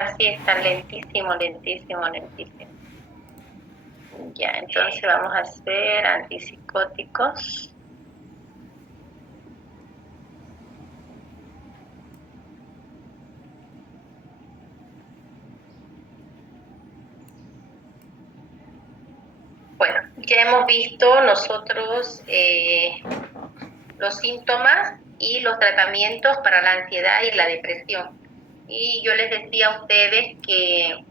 Así está lentísimo, lentísimo, lentísimo. Ya, entonces vamos a hacer antipsicóticos. Bueno, ya hemos visto nosotros los síntomas y los tratamientos para la ansiedad y la depresión. Y yo les decía a ustedes que,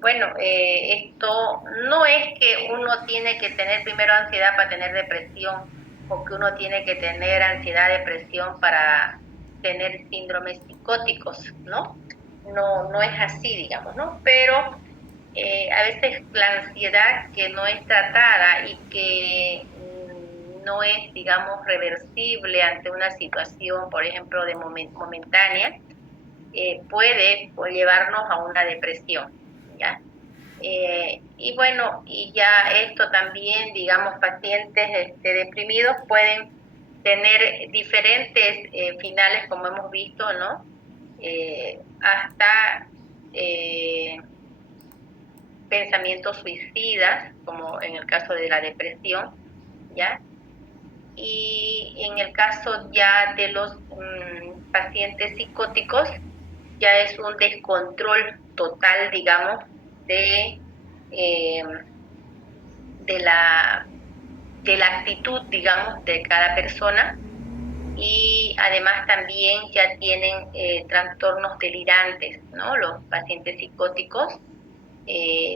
bueno, esto no es que uno tiene que tener primero ansiedad para tener depresión o que uno tiene que tener ansiedad, depresión para tener síndromes psicóticos, ¿no? No, no es así, digamos, ¿no? Pero a veces la ansiedad que no es tratada y que no es, digamos, reversible ante una situación, por ejemplo, de momentánea, puede llevarnos a una depresión, ¿ya? Y bueno, y ya esto también, digamos, pacientes deprimidos pueden tener diferentes finales, como hemos visto, ¿no? Hasta pensamientos suicidas, como en el caso de la depresión, ¿ya? Y en el caso ya de los pacientes psicóticos, ya es un descontrol total, digamos, de, eh, de, la, de la actitud, digamos, de cada persona. Y además también ya tienen trastornos delirantes, ¿no? Los pacientes psicóticos.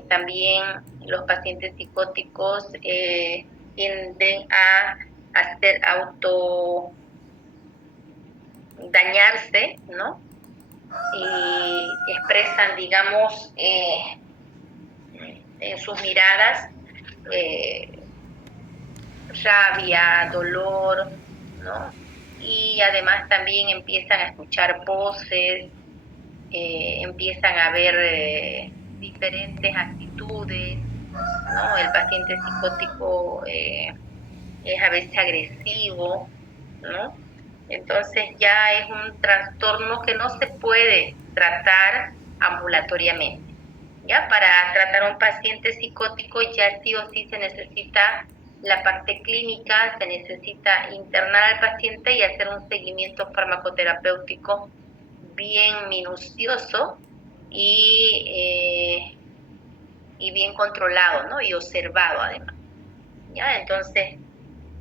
También los pacientes psicóticos tienden a hacer auto dañarse, ¿no? Y expresan, digamos, en sus miradas rabia, dolor, ¿no? Y además también empiezan a escuchar voces, empiezan a ver diferentes actitudes, ¿no? El paciente psicótico es a veces agresivo, ¿no? Entonces ya es un trastorno que no se puede tratar ambulatoriamente. ¿Ya? Para tratar a un paciente psicótico ya sí o sí se necesita la parte clínica, se necesita internar al paciente y hacer un seguimiento farmacoterapéutico bien minucioso y, y bien controlado, ¿no? Y observado además. ¿Ya? Entonces,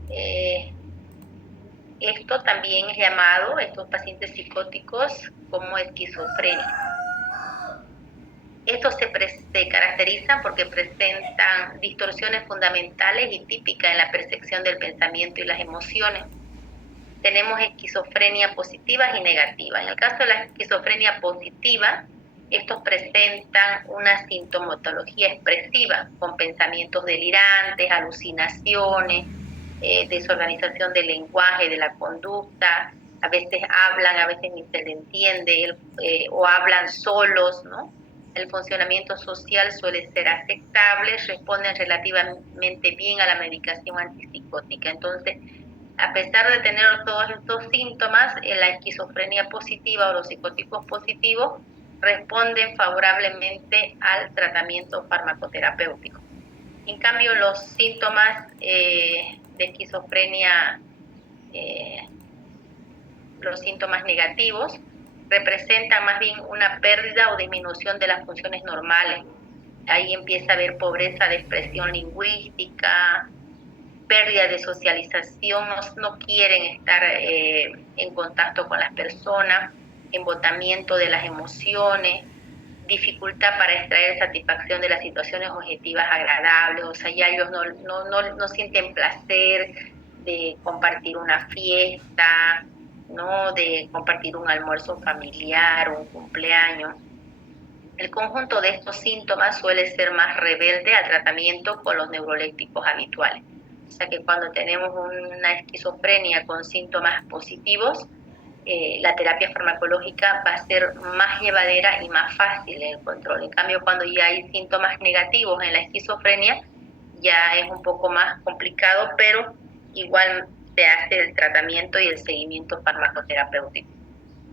eh, esto también es llamado, estos pacientes psicóticos, como esquizofrenia. Estos se caracterizan porque presentan distorsiones fundamentales y típicas en la percepción del pensamiento y las emociones. Tenemos esquizofrenia positivas y negativas. En el caso de la esquizofrenia positiva, estos presentan una sintomatología expresiva con pensamientos delirantes, alucinaciones, desorganización del lenguaje, de la conducta. A veces hablan, a veces ni se le entiende, o hablan solos, ¿no? El funcionamiento social suele ser aceptable, responden relativamente bien a la medicación antipsicótica. Entonces, a pesar de tener todos estos síntomas, la esquizofrenia positiva o los psicóticos positivos responden favorablemente al tratamiento farmacoterapéutico. En cambio, los síntomas de esquizofrenia, eh, los síntomas negativos, representan más bien una pérdida o disminución de las funciones normales. Ahí empieza a haber pobreza de expresión lingüística, pérdida de socialización, no quieren estar en contacto con las personas, embotamiento de las emociones, dificultad para extraer satisfacción de las situaciones objetivas agradables, o sea, ya ellos no sienten placer de compartir una fiesta, ¿no? De compartir un almuerzo familiar, un cumpleaños. El conjunto de estos síntomas suele ser más rebelde al tratamiento con los neurolépticos habituales. O sea que cuando tenemos una esquizofrenia con síntomas positivos, la terapia farmacológica va a ser más llevadera y más fácil el control. En cambio, cuando ya hay síntomas negativos en la esquizofrenia, ya es un poco más complicado, pero igual se hace el tratamiento y el seguimiento farmacoterapéutico.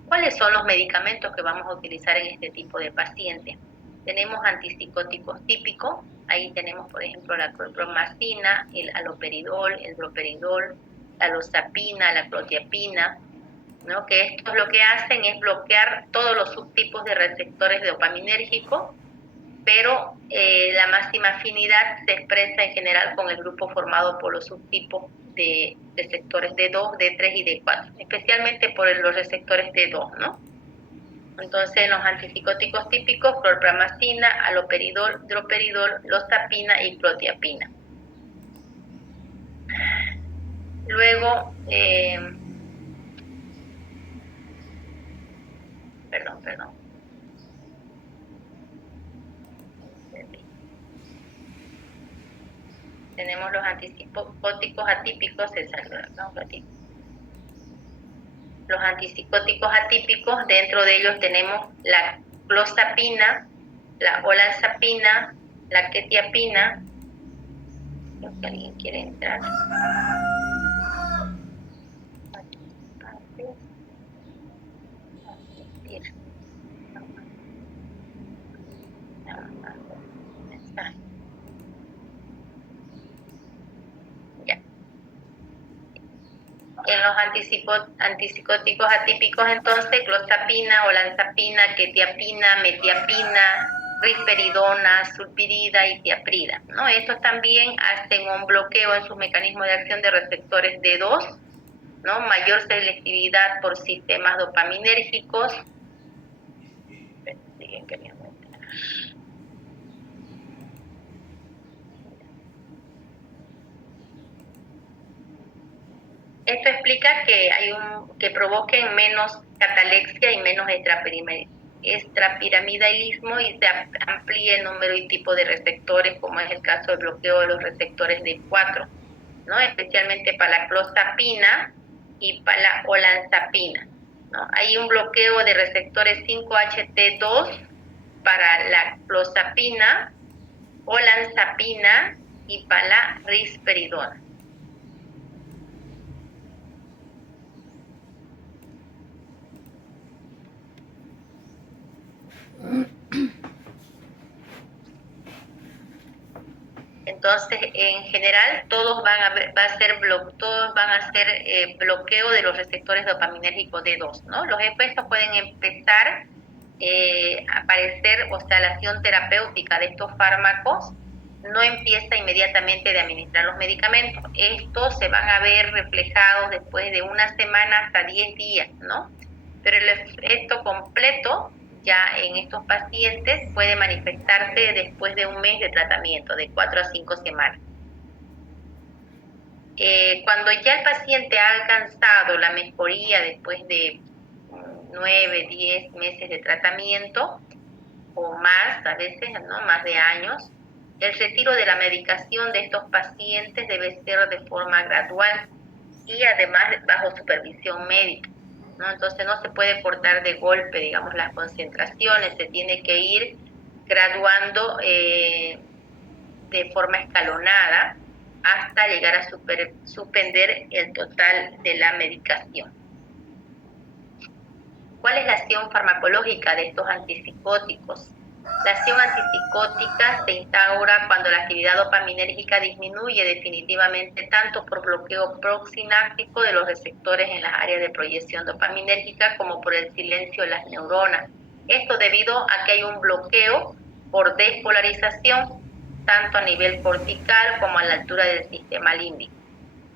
¿Cuáles son los medicamentos que vamos a utilizar en este tipo de pacientes? Tenemos antipsicóticos típicos, ahí tenemos por ejemplo la clorpromazina, el haloperidol, el droperidol, la losapina, la clozapina, ¿no? Que estos lo que hacen es bloquear todos los subtipos de receptores dopaminérgicos, pero la máxima afinidad se expresa en general con el grupo formado por los subtipos de receptores D2, D3 y D4, especialmente por los receptores D2, ¿no? Entonces, los antipsicóticos típicos, clorpromazina, haloperidol, droperidol, losapina y clozapina. Luego, perdón. Tenemos los antipsicóticos atípicos, los antipsicóticos atípicos, dentro de ellos tenemos la clozapina, la olanzapina, la quetiapina. Creo que alguien quiere entrar. En los antipsicóticos atípicos, entonces, clozapina, olanzapina, quetiapina, metiapina, risperidona, sulpirida y tiaprida, ¿no? Estos también hacen un bloqueo en sus mecanismos de acción de receptores D2, ¿no? Mayor selectividad por sistemas dopaminérgicos. Siguen queriendo entrar. Esto explica que provoquen menos catalexia y menos extrapiramidalismo y se amplíe el número y tipo de receptores, como es el caso del bloqueo de los receptores D4, ¿no? Especialmente para la clozapina y para la olanzapina, ¿no? Hay un bloqueo de receptores 5-HT2 para la clozapina, olanzapina y para la risperidona. Entonces, en general, todos van a ser bloqueo de los receptores dopaminérgicos D2, ¿no? Los efectos pueden empezar a aparecer, o sea, la acción terapéutica de estos fármacos no empieza inmediatamente de administrar los medicamentos. Estos se van a ver reflejados después de una semana hasta 10 días, ¿no? Pero el efecto completo ya en estos pacientes puede manifestarse después de un mes de tratamiento, de 4 a 5 semanas. Cuando ya el paciente ha alcanzado la mejoría después de 9, 10 meses de tratamiento, o más a veces, ¿no? Más de años, el retiro de la medicación de estos pacientes debe ser de forma gradual y además bajo supervisión médica, ¿no? Entonces no se puede cortar de golpe, digamos, las concentraciones, se tiene que ir graduando de forma escalonada hasta llegar a suspender el total de la medicación. ¿Cuál es la acción farmacológica de estos antipsicóticos? La acción antipsicótica se instaura cuando la actividad dopaminérgica disminuye definitivamente tanto por bloqueo proxináptico de los receptores en las áreas de proyección dopaminérgica como por el silencio de las neuronas. Esto debido a que hay un bloqueo por despolarización tanto a nivel cortical como a la altura del sistema límbico.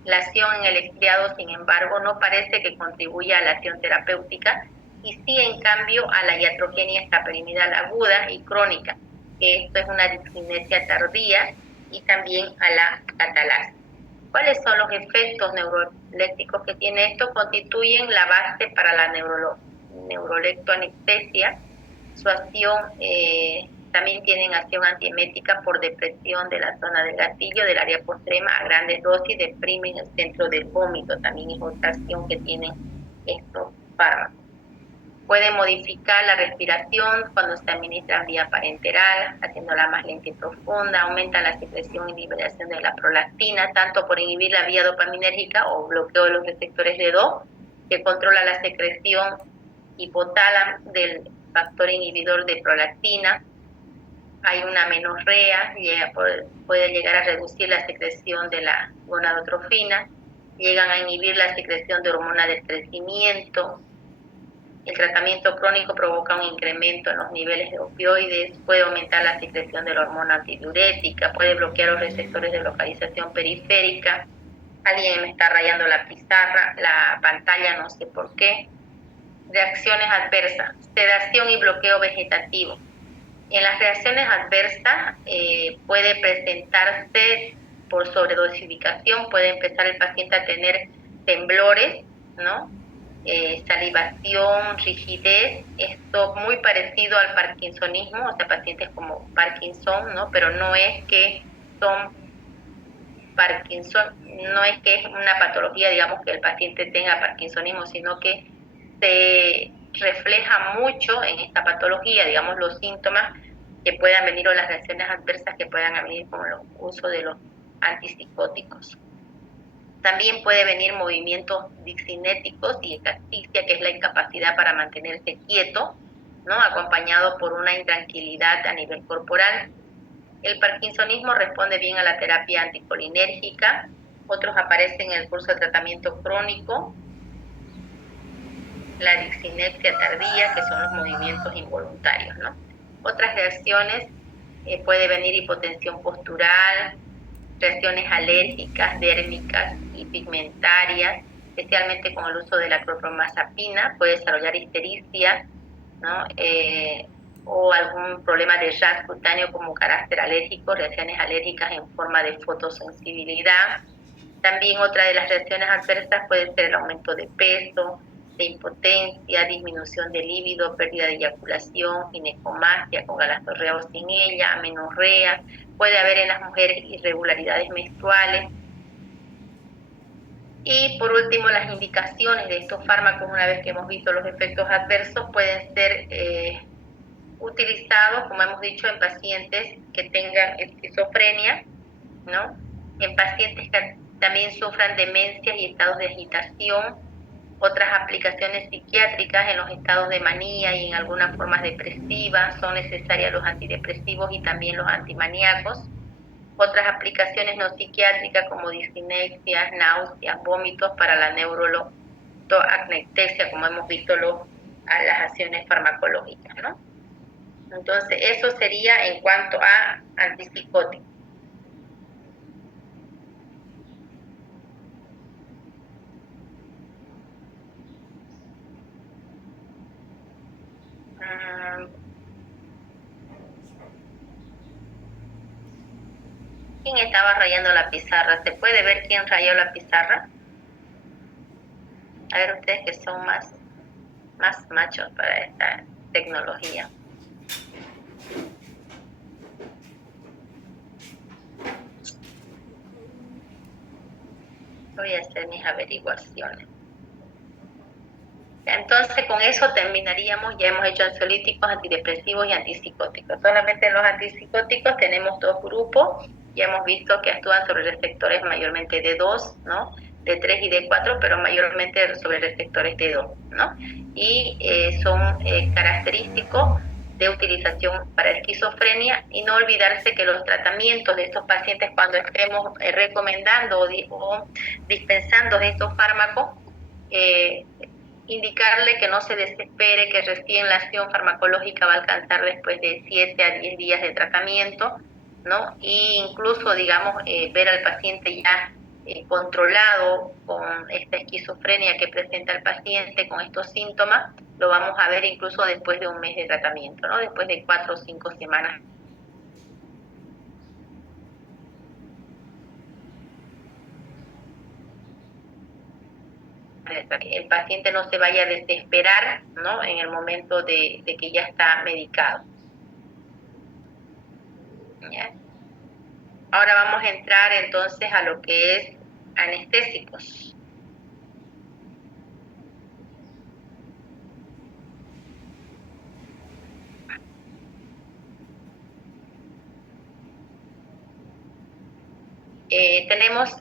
La acción en el estriado, sin embargo, no parece que contribuya a la acción terapéutica y sí, en cambio, a la iatrogenia extrapiramidal aguda y crónica. Esto es una discinesia tardía y también a la catalasia. ¿Cuáles son los efectos neurolécticos que tiene esto? Constituyen la base para la neuroleptoanestesia. Su acción también tienen acción antiemética por depresión de la zona del gatillo, del área postrema a grandes dosis, deprimen el centro del vómito. También es otra acción que tienen estos fármacos. Puede modificar la respiración cuando se administran vía parenteral, haciéndola más lenta y profunda, aumenta la secreción y liberación de la prolactina, tanto por inhibir la vía dopaminérgica o bloqueo de los receptores D2, que controla la secreción hipotálamo, del factor inhibidor de prolactina. Hay una amenorrea, puede llegar a reducir la secreción de la gonadotrofina, llegan a inhibir la secreción de hormona del crecimiento. El tratamiento crónico provoca un incremento en los niveles de opioides, puede aumentar la secreción de la hormona antidiurética, puede bloquear los receptores de localización periférica. Alguien me está rayando la pizarra, la pantalla, no sé por qué. Reacciones adversas, sedación y bloqueo vegetativo. En las reacciones adversas puede presentarse por sobredosificación, puede empezar el paciente a tener temblores, ¿no? Salivación, rigidez, esto muy parecido al parkinsonismo, o sea, pacientes como Parkinson, ¿no? Pero no es que son Parkinson, no es que es una patología, digamos, que el paciente tenga parkinsonismo, sino que se refleja mucho en esta patología, digamos, los síntomas que puedan venir o las reacciones adversas que puedan venir con el uso de los antipsicóticos. También puede venir movimientos discinéticos y ecasfixia, que es la incapacidad para mantenerse quieto, ¿no? Acompañado por una intranquilidad a nivel corporal. El parkinsonismo responde bien a la terapia anticolinérgica, otros aparecen en el curso de tratamiento crónico, la discinepsia tardía, que son los movimientos involuntarios, ¿no? Otras reacciones, puede venir hipotensión postural, reacciones alérgicas, dérmicas y pigmentarias, especialmente con el uso de la clorpromazepina, puede desarrollar histericia, ¿no? O algún problema de rash cutáneo como carácter alérgico, reacciones alérgicas en forma de fotosensibilidad. También otra de las reacciones adversas puede ser el aumento de peso, de impotencia, disminución de líbido, pérdida de eyaculación, ginecomastia con galastorrea o sin ella, amenorrea, puede haber en las mujeres irregularidades menstruales. Y por último, las indicaciones de estos fármacos, una vez que hemos visto los efectos adversos, pueden ser utilizados, como hemos dicho, en pacientes que tengan esquizofrenia, ¿no? En pacientes que también sufran demencias y estados de agitación, otras aplicaciones psiquiátricas en los estados de manía y en algunas formas depresivas, son necesarios los antidepresivos y también los antimaníacos. Otras aplicaciones no psiquiátricas como discinexias, náuseas, vómitos para la neuroacnectesia, como hemos visto a las acciones farmacológicas, ¿no? Entonces, eso sería en cuanto a antipsicóticos. ¿Quién estaba rayando la pizarra? ¿Se puede ver quién rayó la pizarra? A ver, ustedes que son más machos para esta tecnología. Voy a hacer mis averiguaciones. Entonces, con eso terminaríamos. Ya hemos hecho ansiolíticos, antidepresivos y antipsicóticos. Solamente en los antipsicóticos tenemos dos grupos. Ya hemos visto que actúan sobre receptores mayormente D2, ¿no? D3 y D4, pero mayormente sobre receptores D2, ¿no? Y son característicos de utilización para esquizofrenia, y no olvidarse que los tratamientos de estos pacientes, cuando estemos recomendando o dispensando estos fármacos, indicarle que no se desespere, que recién la acción farmacológica va a alcanzar después de 7 a 10 días de tratamiento, ¿no? E incluso, digamos, ver al paciente ya controlado con esta esquizofrenia que presenta el paciente, con estos síntomas, lo vamos a ver incluso después de un mes de tratamiento, ¿no? Después de 4 o 5 semanas. El paciente no se vaya a desesperar, ¿no? En el momento de que ya está medicado. ¿Ya? Ahora vamos a entrar entonces a lo que es anestésicos.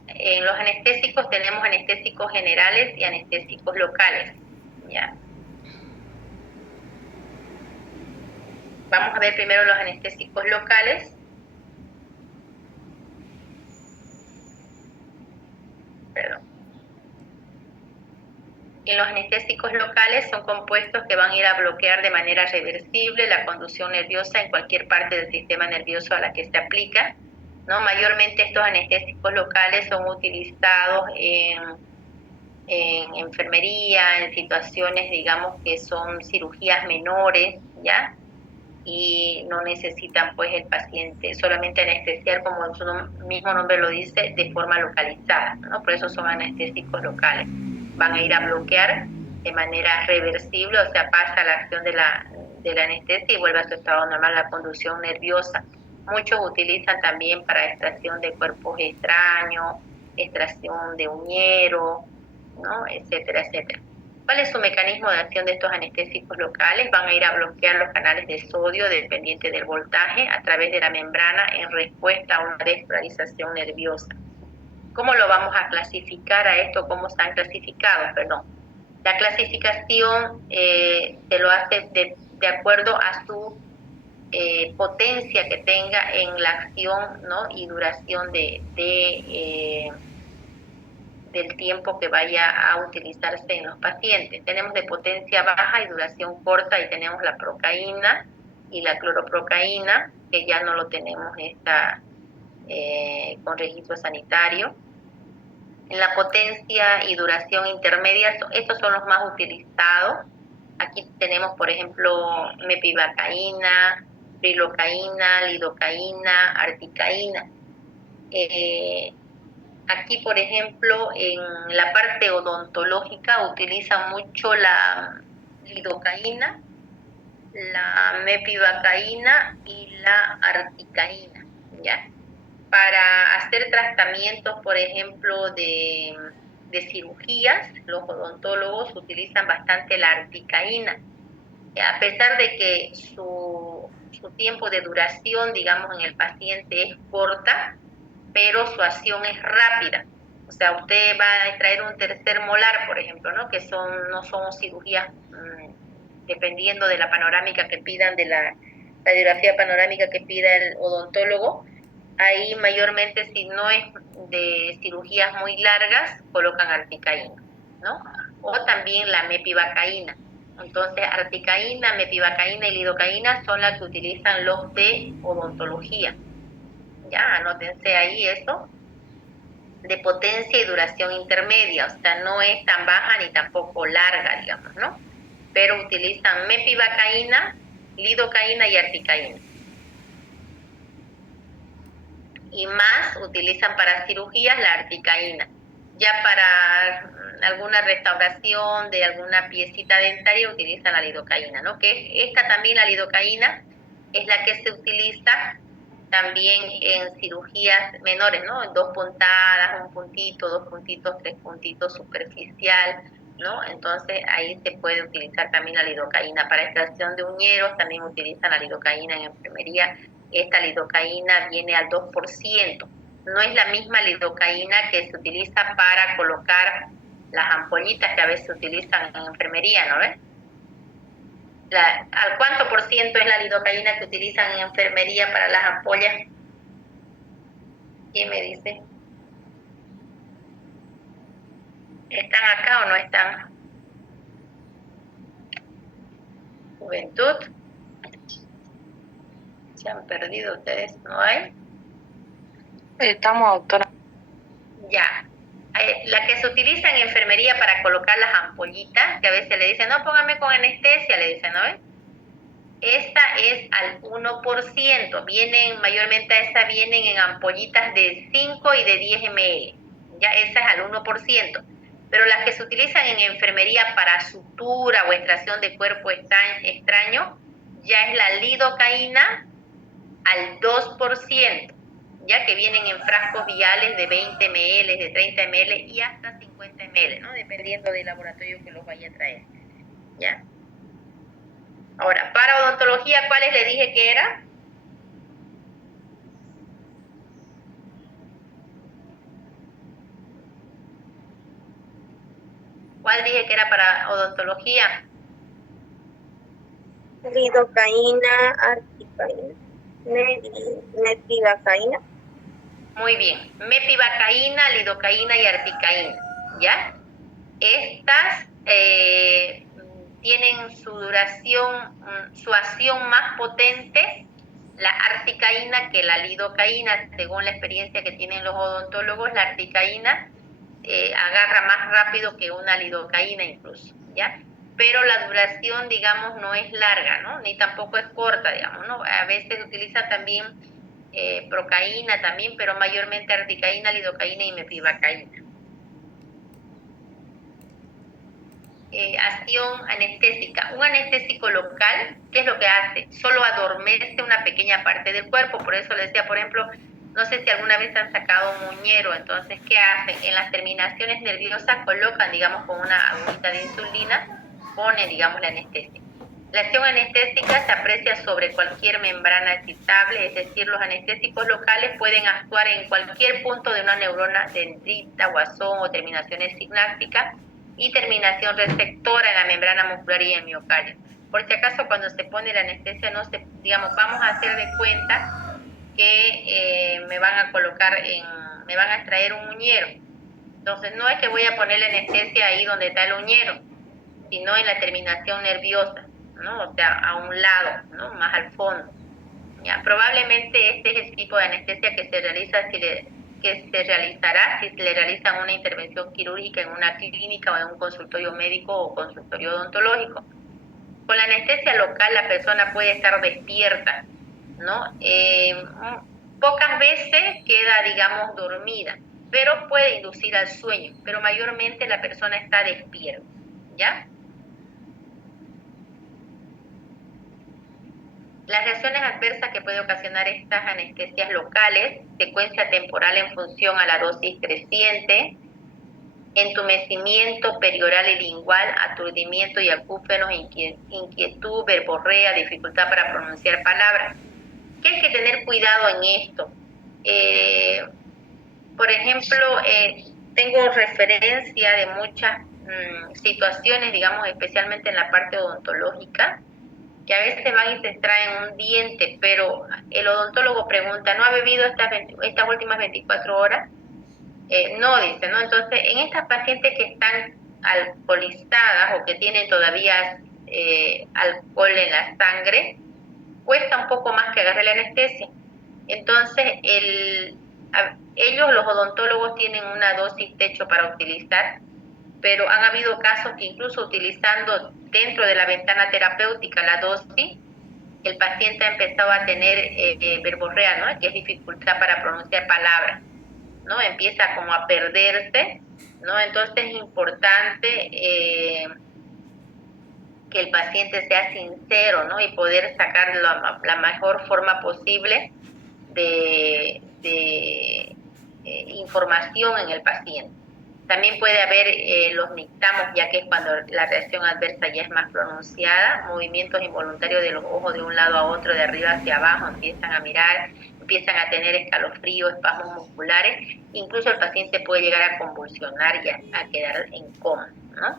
En los anestésicos tenemos anestésicos generales y anestésicos locales, ¿ya? Vamos a ver primero los anestésicos locales. Perdón. En los anestésicos locales son compuestos que van a ir a bloquear de manera reversible la conducción nerviosa en cualquier parte del sistema nervioso a la que se aplica, ¿no? Mayormente estos anestésicos locales son utilizados en enfermería, en situaciones, digamos, que son cirugías menores, ¿ya? Y no necesitan, pues, el paciente solamente anestesiar, como su mismo nombre lo dice, de forma localizada, ¿no? Por eso son anestésicos locales. Van a ir a bloquear de manera reversible, o sea, pasa la acción de la anestesia y vuelve a su estado normal la conducción nerviosa. Muchos utilizan también para extracción de cuerpos extraños, extracción de uñero, ¿no? Etcétera, etcétera. ¿Cuál es su mecanismo de acción de estos anestésicos locales? Van a ir a bloquear los canales de sodio dependiente del voltaje a través de la membrana en respuesta a una despolarización nerviosa. ¿Cómo lo vamos a clasificar a esto? ¿Cómo están clasificados? Perdón. La clasificación se lo hace de acuerdo a su potencia que tenga en la acción, ¿no? Y duración del tiempo que vaya a utilizarse en los pacientes. Tenemos de potencia baja y duración corta y tenemos la procaína y la cloroprocaína, que ya no lo tenemos con registro sanitario. En la potencia y duración intermedia, estos son los más utilizados. Aquí tenemos, por ejemplo, mepivacaína, prilocaína, lidocaína, articaína. Aquí, por ejemplo, en la parte odontológica utilizan mucho la lidocaína, la mepivacaína y la articaína, ¿ya? Para hacer tratamientos, por ejemplo, de cirugías, los odontólogos utilizan bastante la articaína, a pesar de que su tiempo de duración, digamos, en el paciente es corta, pero su acción es rápida. O sea, usted va a extraer un tercer molar, por ejemplo, ¿no? Que no son cirugías, dependiendo de la panorámica que pidan, de la radiografía panorámica que pida el odontólogo. Ahí mayormente, si no es de cirugías muy largas, colocan articaína, ¿no? O también la mepivacaína. Entonces, articaína, mepivacaína y lidocaína son las que utilizan los de odontología. Ya, anótense ahí eso, de potencia y duración intermedia, o sea, no es tan baja ni tampoco larga, digamos, ¿no? Pero utilizan mepivacaína, lidocaína y articaína. Y más utilizan para cirugías la articaína. Ya para alguna restauración de alguna piecita dentaria utilizan la lidocaína, ¿no? Que esta también, la lidocaína, es la que se utiliza también en cirugías menores, ¿no? En 2 puntadas, 1 puntito, 2 puntitos, 3 puntitos, superficial, ¿no? Entonces ahí se puede utilizar también la lidocaína. Para extracción de uñeros también utilizan la lidocaína en enfermería. Esta lidocaína viene al 2%. No es la misma lidocaína que se utiliza para colocar las ampollitas que a veces se utilizan en enfermería, ¿no ves? ¿Al cuánto por ciento es la lidocaína que utilizan en enfermería para las ampollas? ¿Quién me dice? ¿Están acá o no están? Juventud. Se han perdido ustedes, ¿no hay? Estamos, doctora. Ya. La que se utiliza en enfermería para colocar las ampollitas, que a veces le dicen, no, póngame con anestesia, le dicen, ¿no ves? Esta es al 1%, mayormente esta vienen en ampollitas de 5 y de 10 ml, ya esa es al 1%, pero las que se utilizan en enfermería para sutura o extracción de cuerpo extraño, ya es la lidocaína al 2%, ya que vienen en frascos viales de 20 ml, de 30 ml y hasta 50 ml, ¿no? Dependiendo del laboratorio que los vaya a traer, ¿ya? Ahora, para odontología, ¿cuáles le dije que era? ¿Cuál dije que era para odontología? lidocaína, articaína, metilacaína. Muy bien, mepivacaína, lidocaína y articaína, ¿ya? Estas tienen su duración, su acción más potente, la articaína que la lidocaína, según la experiencia que tienen los odontólogos. La articaína agarra más rápido que una lidocaína incluso, ¿ya? Pero la duración, digamos, no es larga, ¿no? Ni tampoco es corta, digamos, ¿no? A veces se utiliza también procaína también, pero mayormente articaína, lidocaína y mepivacaína. Acción anestésica. Un anestésico local, ¿qué es lo que hace? Solo adormece una pequeña parte del cuerpo. Por eso les decía, por ejemplo, no sé si alguna vez han sacado un muñero. Entonces, ¿qué hacen? En las terminaciones nerviosas colocan, digamos, con una agüita de insulina, pone, digamos, la anestesia. La acción anestésica se aprecia sobre cualquier membrana excitable, es decir, los anestésicos locales pueden actuar en cualquier punto de una neurona dendrita, guasón o terminaciones sinápticas y terminación receptora en la membrana muscular y en el miocardio. Por si acaso, cuando se pone la anestesia, no se, digamos, vamos a hacer de cuenta que me van a colocar me van a extraer un uñero. Entonces, no es que voy a poner la anestesia ahí donde está el uñero, sino en la terminación nerviosa, ¿no? O sea, a un lado, ¿no? Más al fondo. ¿Ya? Probablemente este es el tipo de anestesia que se realiza que se realizará si se le realizan una intervención quirúrgica en una clínica o en un consultorio médico o consultorio odontológico. Con la anestesia local la persona puede estar despierta, ¿no? Pocas veces queda, digamos, dormida, pero puede inducir al sueño, pero mayormente la persona está despierta, ¿ya? Las reacciones adversas que puede ocasionar estas anestesias locales: secuencia temporal en función a la dosis creciente, entumecimiento perioral y lingual, aturdimiento y acúfenos, inquietud, verborrea, dificultad para pronunciar palabras. ¿Qué hay que tener cuidado en esto? Por ejemplo, tengo referencia de muchas situaciones, digamos, especialmente en la parte odontológica, que a veces van y se extraen un diente, pero el odontólogo pregunta, ¿no ha bebido estas últimas 24 horas? No, dice, ¿no? Entonces, en estas pacientes que están alcoholizadas o que tienen todavía alcohol en la sangre, cuesta un poco más que agarre la anestesia. Entonces, ellos, los odontólogos, tienen una dosis techo para utilizar, pero han habido casos que incluso utilizando dentro de la ventana terapéutica la dosis, el paciente ha empezado a tener verborrea, ¿no? Que es dificultad para pronunciar palabras, ¿no? Empieza como a perderse, ¿no? Entonces es importante que el paciente sea sincero, ¿no? Y poder sacar la mejor forma posible de información en el paciente. También puede haber los nixtamos, ya que es cuando la reacción adversa ya es más pronunciada, movimientos involuntarios de los ojos de un lado a otro, de arriba hacia abajo, empiezan a mirar, empiezan a tener escalofríos, espasmos musculares, incluso el paciente puede llegar a convulsionar y a quedar en coma, ¿no?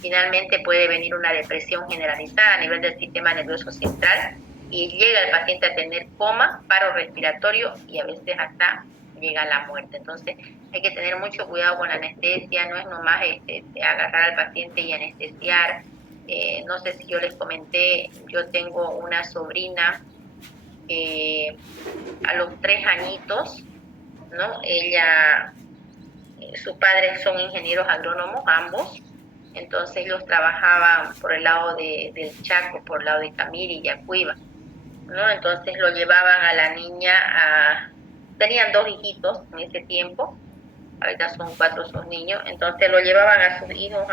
Finalmente puede venir una depresión generalizada a nivel del sistema nervioso central y llega el paciente a tener coma, paro respiratorio y a veces hasta llega a la muerte. Entonces hay que tener mucho cuidado con la anestesia, no es nomás agarrar al paciente y anestesiar. No sé si yo les comenté, yo tengo una sobrina a los 3 añitos, ¿no? Ella, sus padres son ingenieros agrónomos, ambos, entonces ellos trabajaban por el lado del Chaco, por el lado de Camiri y Yacuiba, ¿no? Entonces lo llevaban a la niña tenían 2 hijitos en ese tiempo, ahorita son 4 sus niños, entonces lo llevaban a sus hijos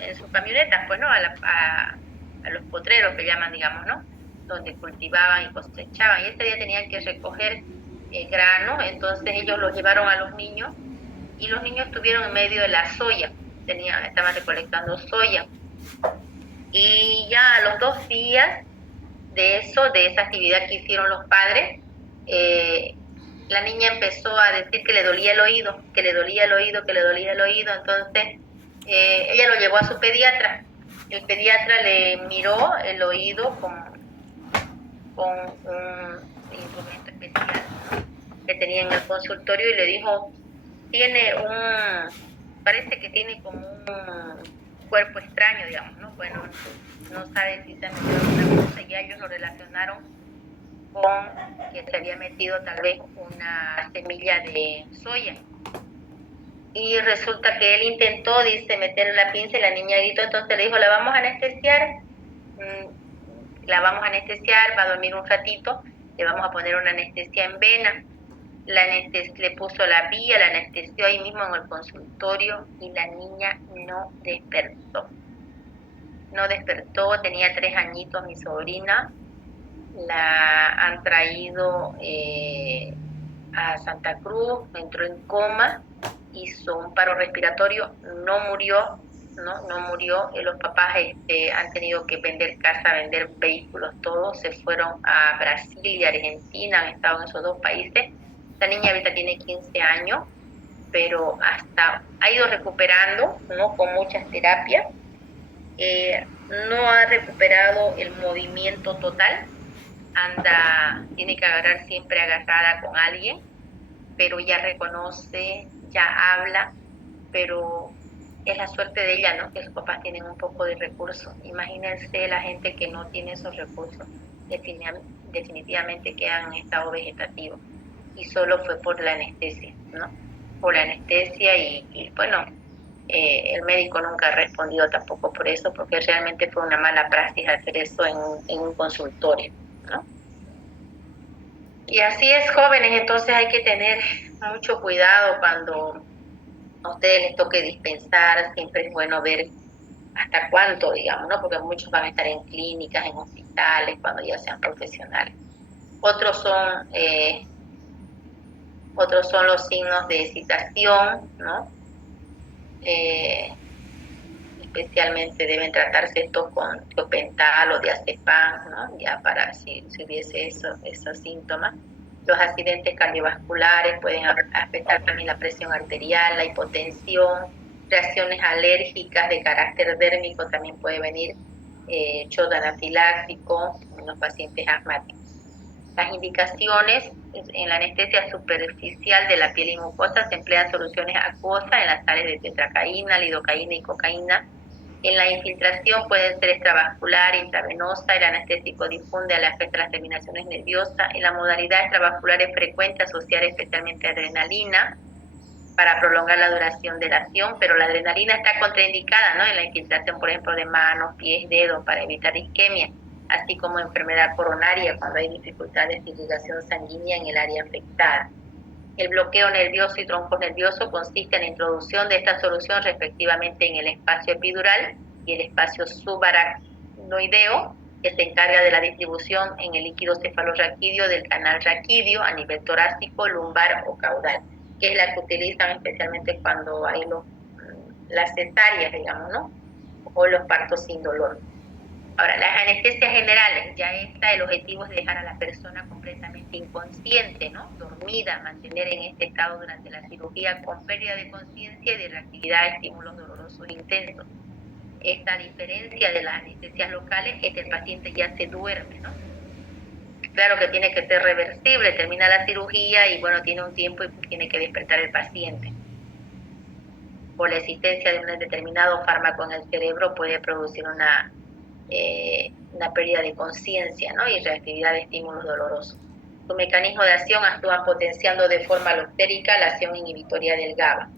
en sus camionetas, pues, ¿no? A los potreros que llaman, digamos, ¿no? Donde cultivaban y cosechaban, y ese día tenían que recoger grano, entonces ellos los llevaron a los niños, y los niños estuvieron en medio de la soya, estaban recolectando soya, y ya a los 2 días de esa actividad que hicieron los padres, la niña empezó a decir que le dolía el oído, que le dolía el oído, que le dolía el oído. Entonces ella lo llevó a su pediatra El pediatra le miró el oído con un instrumento especial, ¿no?, que tenía en el consultorio y le dijo, parece que tiene como un cuerpo extraño, digamos, ¿no? Bueno, no sabe si se ha metido alguna cosa, y ya ellos lo relacionaron con que se había metido tal vez una semilla de soya. Y resulta que él intentó, dice, meter la pinza y la niña gritó, entonces le dijo, la vamos a anestesiar, va a dormir un ratito, le vamos a poner una anestesia en vena. Le puso la vía, la anestesió ahí mismo en el consultorio y la niña no despertó. No despertó, tenía 3 añitos mi sobrina, la han traído a Santa Cruz, entró en coma, hizo un paro respiratorio, no murió, no murió. Los papás han tenido que vender casa, vender vehículos, todos se fueron a Brasil y Argentina, han estado en esos 2 países. La niña ahorita tiene 15 años, pero hasta ha ido recuperando, ¿no?, con muchas terapias. No ha recuperado el movimiento total, tiene que agarrar siempre agarrada con alguien, pero ya reconoce, ya habla, pero es la suerte de ella, ¿no?, que sus papás tienen un poco de recursos. Imagínense la gente que no tiene esos recursos, definitivamente quedan en estado vegetativo, y solo fue por la anestesia, ¿no? Por la anestesia y bueno, el médico nunca ha respondido tampoco por eso, porque realmente fue una mala praxis hacer eso en un consultorio, ¿no? Y así es, jóvenes, entonces hay que tener mucho cuidado cuando a ustedes les toque dispensar. Siempre es bueno ver hasta cuánto, digamos, ¿no? Porque muchos van a estar en clínicas, en hospitales, cuando ya sean profesionales. Otros son, otros son los signos de excitación, ¿no? Especialmente deben tratarse estos con tiopental o diazepam, ¿no?, ya para si hubiese esos síntomas. Los accidentes cardiovasculares pueden afectar también la presión arterial, la hipotensión, reacciones alérgicas de carácter dérmico, también puede venir chodo anafiláctico en los pacientes asmáticos. Las indicaciones: en la anestesia superficial de la piel y mucosa se emplean soluciones acuosas en las sales de tetracaína, lidocaína y cocaína. En la infiltración puede ser extravascular, intravenosa. El anestésico difunde al afectar las terminaciones nerviosas. En la modalidad extravascular es frecuente asociar especialmente adrenalina para prolongar la duración de la acción, pero la adrenalina está contraindicada, ¿no?, en la infiltración, por ejemplo, de manos, pies, dedos, para evitar isquemia, así como enfermedad coronaria cuando hay dificultades de irrigación sanguínea en el área afectada. El bloqueo nervioso y tronco nervioso consiste en la introducción de esta solución respectivamente en el espacio epidural y el espacio subaracnoideo, que se encarga de la distribución en el líquido cefalorraquídeo del canal raquídeo a nivel torácico, lumbar o caudal, que es la que utilizan especialmente cuando hay las cesáreas, digamos, ¿no?, o los partos sin dolor. Ahora, las anestesias generales, ya el objetivo es dejar a la persona completamente inconsciente, ¿no?, dormida, mantener en este estado durante la cirugía con pérdida de conciencia y de reactividad a estímulos dolorosos intensos. Esta diferencia de las anestesias locales es que el paciente ya se duerme, ¿no? Claro que tiene que ser reversible, termina la cirugía y bueno, tiene un tiempo y tiene que despertar el paciente. Por la existencia de un determinado fármaco en el cerebro puede producir una pérdida de conciencia, ¿no?, y reactividad de estímulos dolorosos. Su mecanismo de acción actúa potenciando de forma alostérica la acción inhibitoria del GABA.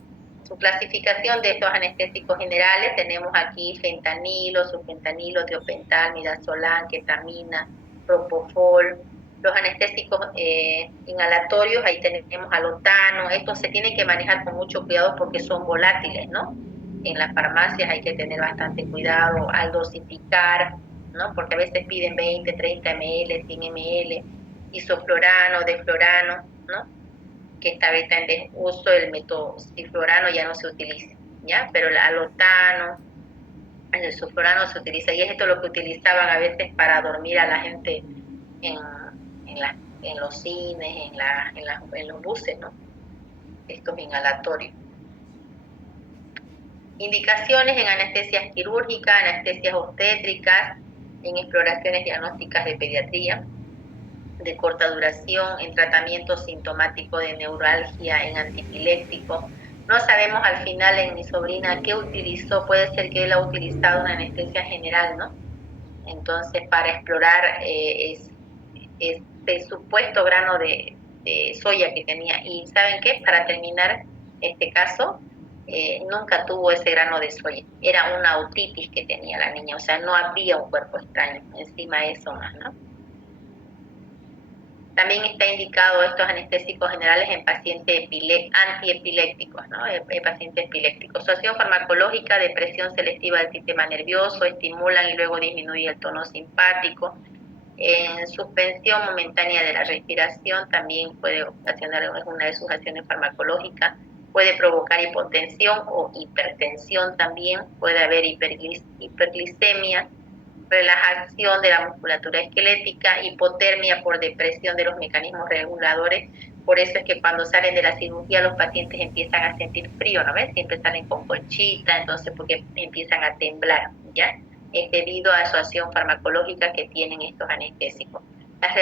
Su clasificación de estos anestésicos generales: tenemos aquí fentanilo, subfentanilo, tiopental, midazolam, ketamina, propofol. Los anestésicos inhalatorios, ahí tenemos alotano. Estos se tienen que manejar con mucho cuidado porque son volátiles, ¿no? En las farmacias hay que tener bastante cuidado al dosificar, ¿no?, porque a veces piden 20, 30 ml, 100 ml. Isoflorano, deflorano, ¿no?, que está ahorita en desuso. El metociflorano ya no se utiliza, ¿ya? Pero el alotano, el sulfurano se utiliza, y es esto lo que utilizaban a veces para dormir a la gente en los cines, en los buses, ¿no?, estos inhalatorios. Indicaciones en anestesias quirúrgicas, anestesias obstétricas, en exploraciones diagnósticas de pediatría de corta duración, en tratamiento sintomático de neuralgia, en antipiléptico. No sabemos al final en mi sobrina qué utilizó, puede ser que él ha utilizado una anestesia general, ¿no? Entonces, para explorar este supuesto grano de soya que tenía. Y ¿saben qué? Para terminar este caso, nunca tuvo ese grano de soya. Era una otitis que tenía la niña, o sea, no había un cuerpo extraño. Encima de eso más, ¿no? También está indicado estos anestésicos generales en pacientes antiepilépticos, ¿no? Pacientes epilépticos. Su acción farmacológica, depresión selectiva del sistema nervioso, estimulan y luego disminuye el tono simpático. En suspensión momentánea de la respiración también puede ocasionar una de sus acciones farmacológicas. Puede provocar hipotensión o hipertensión también. Puede haber hiperglicemia, relajación de la musculatura esquelética, hipotermia por depresión de los mecanismos reguladores. Por eso es que cuando salen de la cirugía los pacientes empiezan a sentir frío, ¿no ves? Siempre salen con colchita, entonces porque empiezan a temblar, ¿ya? Es debido a su acción farmacológica que tienen estos anestésicos. Las